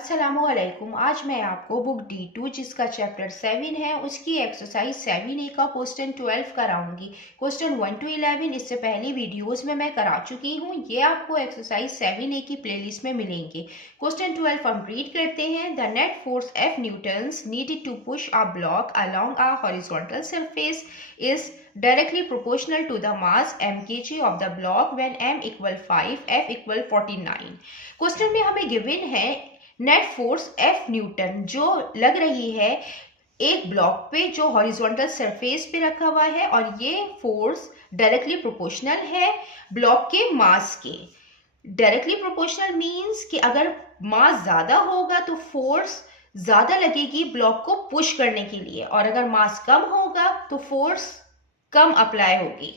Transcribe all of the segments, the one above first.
अस्सलामुअलैकुम। आज मैं आपको बुक D2 जिसका चैप्टर 7 है उसकी एक्सरसाइज 7A का क्वेश्चन 12 कराऊंगी। क्वेश्चन 1 to 11 इससे पहली वीडियोस में मैं करा चुकी हूँ। ये आपको एक्सरसाइज 7A की प्लेलिस्ट में मिलेंगे। क्वेश्चन 12 हम रीड करते हैं। The net force F newtons needed to push a block along a horizontal surface is directly proportional to the mass mkg of the block when m equal 5 f equal 49। Question में हमें given है net force F Newton जो लग रही है एक block पे जो हॉरिजॉन्टल सरफेस पे रखा हुआ है और ये फोर्स डायरेक्टली प्रोपोर्शनल है ब्लॉक के मास के। डायरेक्टली प्रोपोर्शनल मीन्स कि अगर मास ज़्यादा होगा तो फोर्स ज़्यादा लगेगी ब्लॉक को पुश करने के लिए, और अगर मास कम होगा तो फोर्स कम अप्लाई होगी।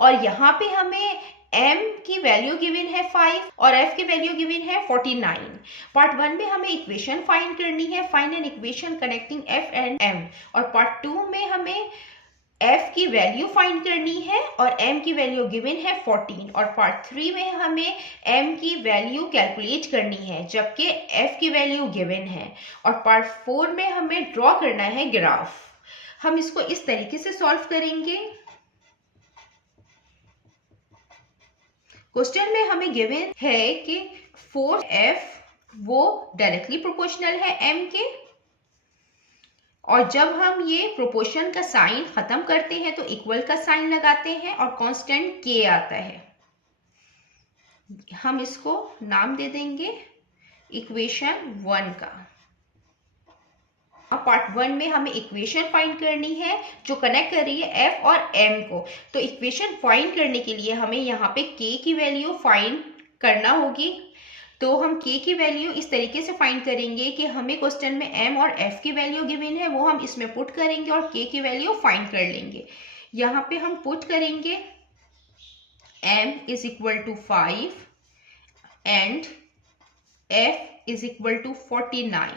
और यहाँ पे हमें m की वैल्यू गिवन है 5 और f की वैल्यू गिवन है 49। पार्ट 1 में हमें इक्वेशन फाइंड करनी है, find an equation connecting f and m, और पार्ट 2 में हमें f की वैल्यू फाइंड करनी है और m की वैल्यू गिवन है 14, और पार्ट 3 में हमें m की वैल्यू कैलकुलेट करनी है जबकि f की वैल्यू गिवन है, और पार्ट 4 में हमें ड्रॉ करना है ग्राफ। हम इसको इस तरीके से सॉल्व करेंगे। क्वेश्चन में हमें गिवन है कि फोर्स F वो डायरेक्टली प्रोपोर्शनल है m के, और जब हम ये प्रोपोर्शन का साइन खत्म करते हैं तो इक्वल का साइन लगाते हैं और कांस्टेंट k आता है। हम इसको नाम दे देंगे इक्वेशन 1 का। पार्ट 1 में हमें इक्वेशन फाइंड करनी है जो कनेक्ट कर रही है f और m को। तो इक्वेशन फाइंड करने के लिए हमें यहाँ पे k की वैल्यू फाइंड करना होगी। तो हम k की वैल्यू इस तरीके से फाइंड करेंगे कि हमें क्वेश्चन में m और f की वैल्यू गिवन है वो हम इसमें पुट करेंगे और k की वैल्यू फाइंड कर लेंगे। यहाँ पे हम पुट करेंगे m is equal to 5 and f is equal to 49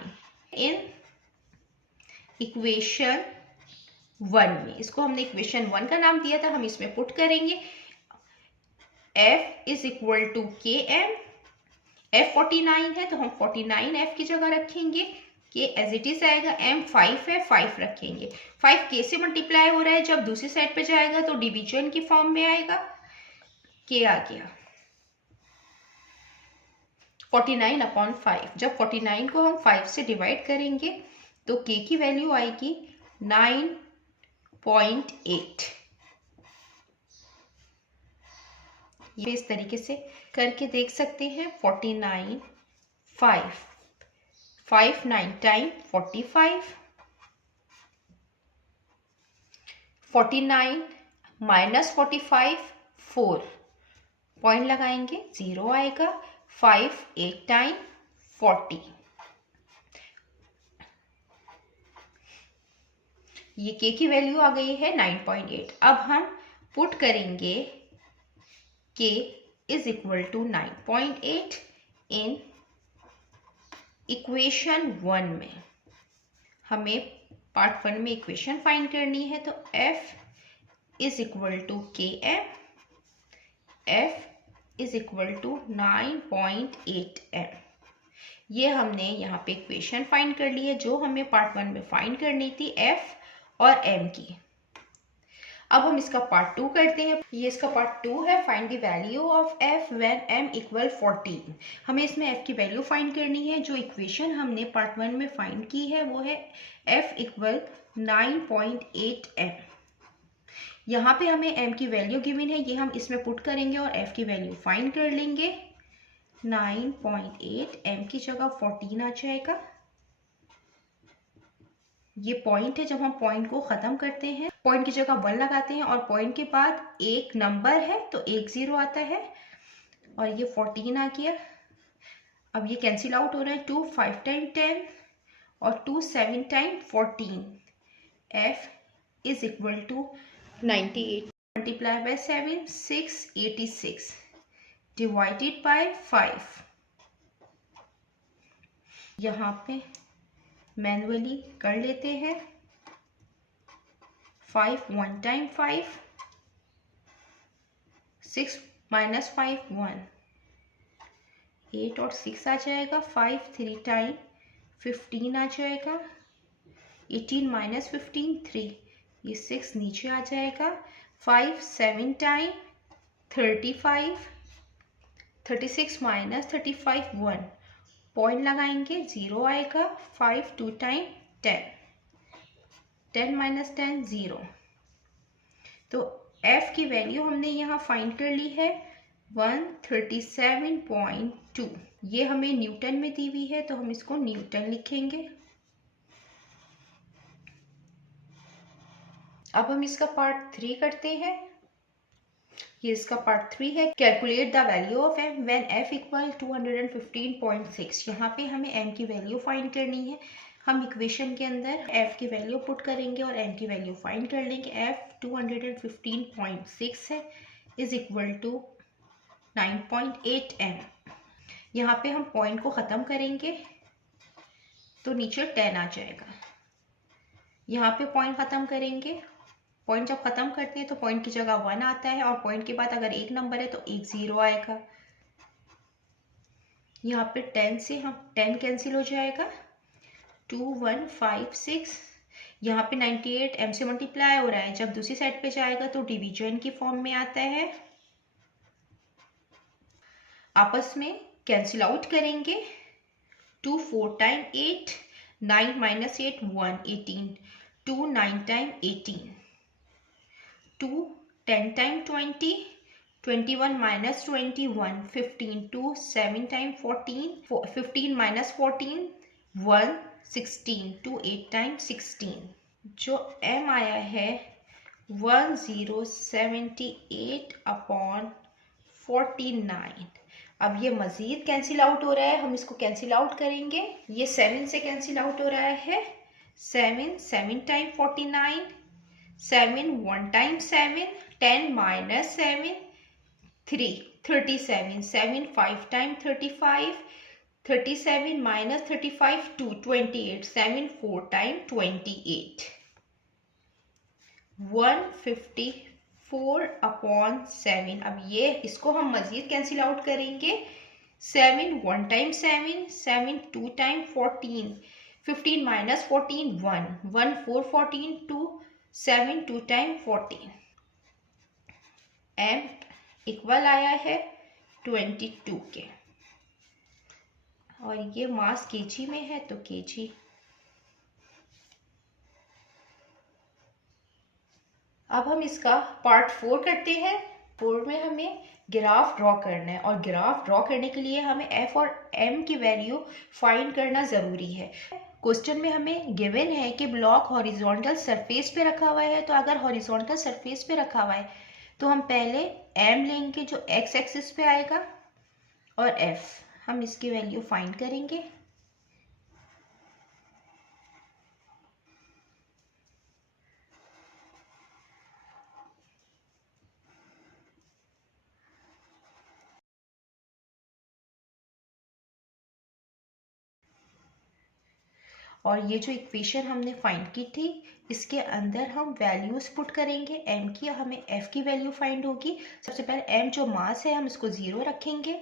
in equation 1 में। इसको हमने इक्वेशन 1 का नाम दिया था, हम इसमें पुट करेंगे f is equal to K M. f 49 है तो हम 49 f की जगह रखेंगे, k एज इट इज आएगा, m 5 है 5 रखेंगे। 5 k से मल्टीप्लाई हो रहा है, जब दूसरी साइड पे जाएगा तो डिवीजन की फॉर्म में आएगा, k आ गया 49 अपॉन 5। जब 49 को हम 5 से डिवाइड करेंगे तो k की वैल्यू आएगी 9.8। ये इस तरीके से करके देख सकते हैं। 49 5 5 9 टाइम 45, 49 माइनस 45 4, पॉइंट लगाएंगे 0 आएगा। 5 8 टाइम 40, ये k की वैल्यू आ गई है 9.8। अब हम पुट करेंगे k is equal to 9.8 in equation 1 में। हमें पार्ट 1 में इक्वेशन फाइंड करनी है तो f is equal to K M, f is equal to 9.8 m। ये हमने यहाँ पे इक्वेशन फाइंड कर ली है जो हमें पार्ट 1 में फाइंड करनी थी f और m की। अब हम इसका पार्ट 2 करते हैं। ये इसका पार्ट 2 है, find the value of f when m equal 14। हमें इसमें f की वैल्यू फाइंड करनी है। जो इक्वेशन हमने पार्ट 1 में फाइंड की है वो है f इक्वल 9.8 m। यहाँ पे हमें m की वैल्यू गिवन है, ये हम इसमें पुट करेंगे और f की वैल्यू फाइंड कर लेंगे। 9.8 m की जगह 14 आ जाएगा। ये पॉइंट है, जब हम पॉइंट को खत्म करते हैं पॉइंट की जगह 1 लगाते हैं और पॉइंट के बाद एक नंबर है तो एक 0 आता है, और ये 14 आ गया। अब ये कैंसिल आउट हो रहा है, 2 5 टाइम 10 और 2 7 time 14। f is equal to 98 multiply by 7 686 divided by 5। यहाँ पे मैनुअली कर लेते हैं। 5 1 टाइम 5, 6 माइनस 5 1, 8 और 6 आ जाएगा, 5 3 टाइम 15 आ जाएगा, 18 माइनस 15 3, ये 6 नीचे आ जाएगा, 5 7 टाइम 35, 36 माइनस 35 1, पॉइंट लगाएंगे 0 आएगा, 5 2 टाइम 10, 10 माइनस 10 0। तो f की वैल्यू हमने यहाँ फाइंड कर ली है 137.2। ये हमें न्यूटन में दी हुई है तो हम इसको न्यूटन लिखेंगे। अब हम इसका पार्ट 3 करते हैं। ये इसका पार्ट 3 है। Calculate the value of m when f equal 215.6। यहाँ पे हमें m की वैल्यू फाइंड करनी है। हम इक्वेशन के अंदर f की वैल्यू पुट करेंगे और m की वैल्यू फाइंड कर लेंगे। f 215.6 है, इज इक्वल टू 9.8 m। यहाँ पे हम पॉइंट को ख़त्म करेंगे तो नीचे 10 आ जाएगा। यहाँ पे पॉइंट ख़त्म करेंगे, पॉइंट जब ख़त्म करते हैं तो पॉइंट की जगह 1 आता है और पॉइंट के बाद अगर एक नंबर है तो एक 0 आएगा। यहाँ पे 10 से हम 10 कैंसिल हो जाएगा, 2 1 5 6। यहाँ पे 98 m से मल्टीप्लाई हो रहा है, जब दूसरी साइड पे जाएगा तो डिवीजन की फॉर्म में आता है। आपस में कैंसिल आउट करेंगे, 2 4 time 8, 9 minus 8 1 18, 2 9 time 18, 2 10 time 20, 21 minus 21 15, 2 7 time 14, 15 minus 14 1 16, 2 8 time 16। जो m आया है 1078/49। अब ये मज़ीद कैंसिल आउट हो रहा है, हम इसको कैंसिल आउट करेंगे। ये 7 से कैंसिल आउट हो रहा है, 7 7 time 49, 7 1 time 7, 10 minus 7 3 37, 7 5 time 35, 37 minus 35 2 28, 7 4 time 28, 154/7। अब ये इसको हम मजीद कैंसिल आउट करेंगे, 7 1 time 7, 7 2 time 14, 15 minus 14 1, 1 4 14, 2 7 2 time 14। m equal आया है 22 के, और ये मास केजी में है तो केजी। अब हम इसका पार्ट 4 करते हैं। 4 में हमें ग्राफ ड्रॉ करना है और ग्राफ ड्रॉ करने के लिए हमें f और m की वैल्यू फाइंड करना ज़रूरी है। क्वेश्चन में हमें गिवन है कि ब्लॉक हॉरिजॉन्टल सरफेस पे रखा हुआ है, तो अगर हॉरिजॉन्टल सरफेस पे रखा हुआ है तो हम पहले m लेंगे जो x एक्सिस पे आएगा और f, हम इसकी वैल्यू फाइंड करेंगे। और ये जो इक्वेशन हमने फाइंड की थी इसके अंदर हम वैल्यूज पुट करेंगे। m की हमें f की वैल्यू फाइंड होगी। सबसे पहले m जो मास है हम इसको 0 रखेंगे।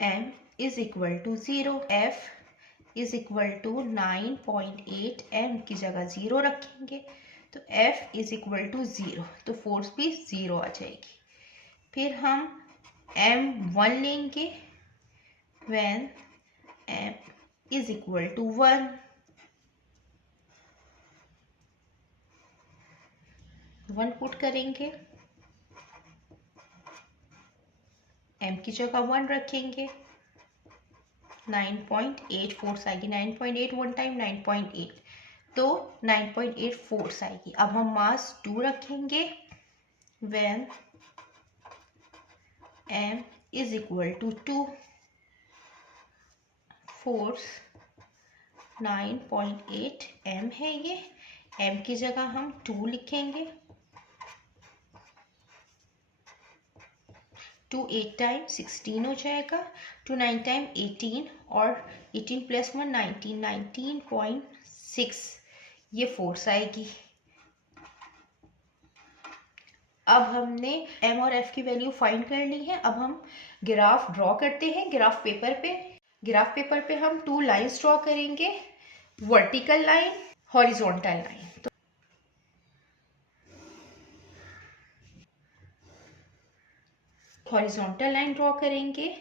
m is equal to 0, f is equal to 9.8, m की जगह 0 रखेंगे तो f इज इक्वल टू 0, तो फोर्स भी 0 आ जाएगी। फिर हम m1 लेंगे when m is equal to 1, put करेंगे, m की जगह 1 रखेंगे, 9.8 फोर्स आएगी, 9.8 1 टाइम 9.8, तो 9.8 फोर्स आएगी। अब हम मास 2 रखेंगे when m is equal to 2, force 9.8 m है। ये m की जगह हम 2 लिखेंगे, 2 8 टाइम 16 हो जाएगा, 2 9 टाइम 18 और 18 प्लस 1 19, 19.6 ये फोर्स आएगी। अब हमने m और f की वैल्यू फाइंड कर ली है। अब हम ग्राफ ड्रॉ करते हैं ग्राफ पेपर पे हम 2 लाइंस ड्रॉ करेंगे, वर्टिकल लाइन, हॉरिजॉन्टल लाइन। तो हॉरिजॉन्टल लाइन ड्रॉ करेंगे,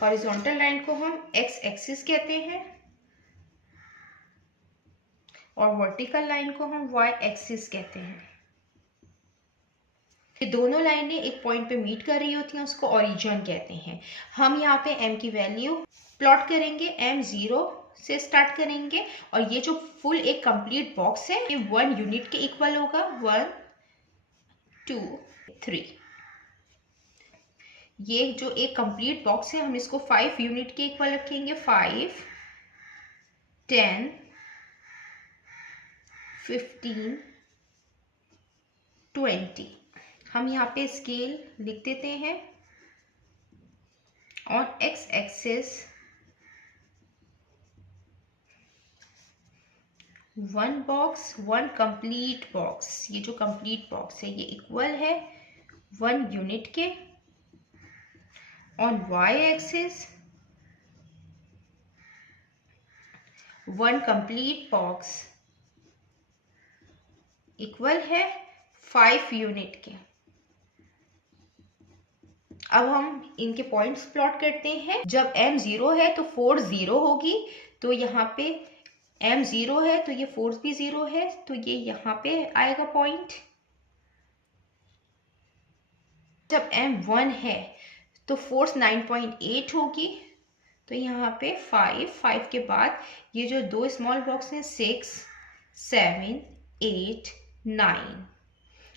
हॉरिजॉन्टल लाइन को हम x एक्सिस कहते हैं और वर्टिकल लाइन को हम y एक्सिस कहते हैं। ये दोनों लाइनें एक पॉइंट पे मीट कर रही होती हैं, उसको ओरिजिन कहते हैं। हम यहाँ पे m की वैल्यू प्लॉट करेंगे, m 0 से स्टार्ट करेंगे और ये जो फुल एक कंप्लीट बॉक्स है ये 1 यूनिट के इक्वल होगा। 1 2 3। ये जो एक कंप्लीट बॉक्स है हम इसको 5 यूनिट के इक्वल रखेंगे। 5 10 15 20। हम यहाँ पे स्केल लिख देते हैं। On x axis 1 box 1 complete box, ये जो कंप्लीट बॉक्स है ये इक्वल है 1 यूनिट के। On y axis 1 complete box equal है 5 यूनिट के। अब हम इनके पॉइंट्स प्लॉट करते हैं। जब m 0 है तो फोर्स 0 होगी, तो यहाँ पे m 0 है तो ये फोर्स भी 0 है, तो ये यहाँ पे आएगा पॉइंट। जब m 1 है तो फोर्स 9.8 होगी, तो यहाँ पे 5 के बाद ये जो दो स्मॉल बॉक्स हैं 6 7 8 9।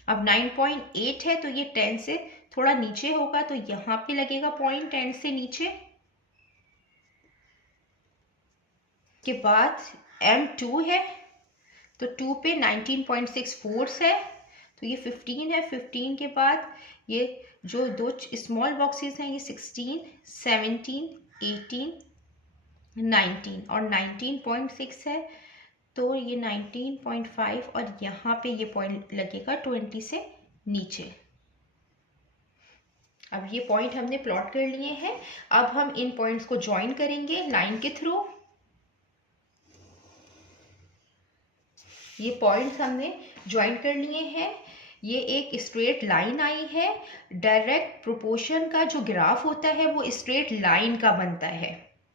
अब 9.8 है तो ये 10 से थोड़ा नीचे होगा, तो यहाँ पे लगेगा पॉइंट 10 से नीचे। के बाद m2 है तो 2 पे 19.6 फोर्स है, तो ये 15 है। 15 के बाद ये जो दो स्मॉल बॉक्सेस हैं ये 16 17 18 19 और 19.6 है, तो ये 19.5 और यहाँ पे ये पॉइंट लगेगा 20 से नीचे। अब ये पॉइंट हमने प्लॉट कर लिए हैं। अब हम इन पॉइंट्स को ज्वाइन करेंगे लाइन के थ्रू। ये पॉइंट्स हमने ज्वाइन कर लिए हैं। ये एक स्ट्रेट लाइन आई है। डायरेक्ट प्रोपोर्शन का जो ग्राफ होता है वो स्ट्रेट लाइन का बनता है,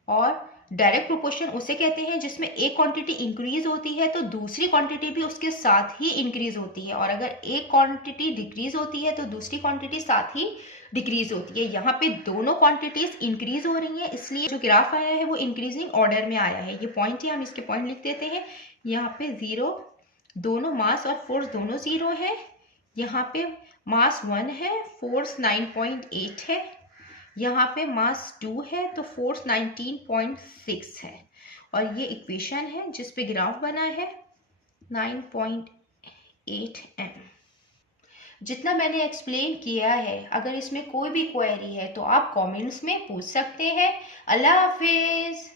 और डायरेक्ट प्रोपोर्शन उसे कहते हैं जिसमें एक क्वांटिटी इंक्रीज होती है तो दूसरी क्वांटिटी भी उसके साथ ही इंक्रीज होती है, और अगर एक क्वांटिटी डिक्रीज होती है तो दूसरी क्वांटिटी साथ ही डिक्रीज होती है। यहाँ पे दोनों क्वांटिटीज इंक्रीज हो रही हैं, इसलिए जो ग्राफ आया है वो इंक्रीजिंग ऑर्डर में आया है। ये पॉइंट है, हम इसके पॉइंट लिख देते हैं। यहाँ पे 0, दोनों मास और फोर्स दोनों 0 है। यहाँ पे मास 1 है, फोर्स 9.8 है। यहाँ पे मास 2 है तो फोर्स 19.6 है, और ये इक्वेशन है जिस पे ग्राफ बना है 9.8 m। जितना मैंने एक्सप्लेन किया है, अगर इसमें कोई भी क्वेरी है तो आप कमेंट्स में पूछ सकते हैं। अल्लाह हाफिज।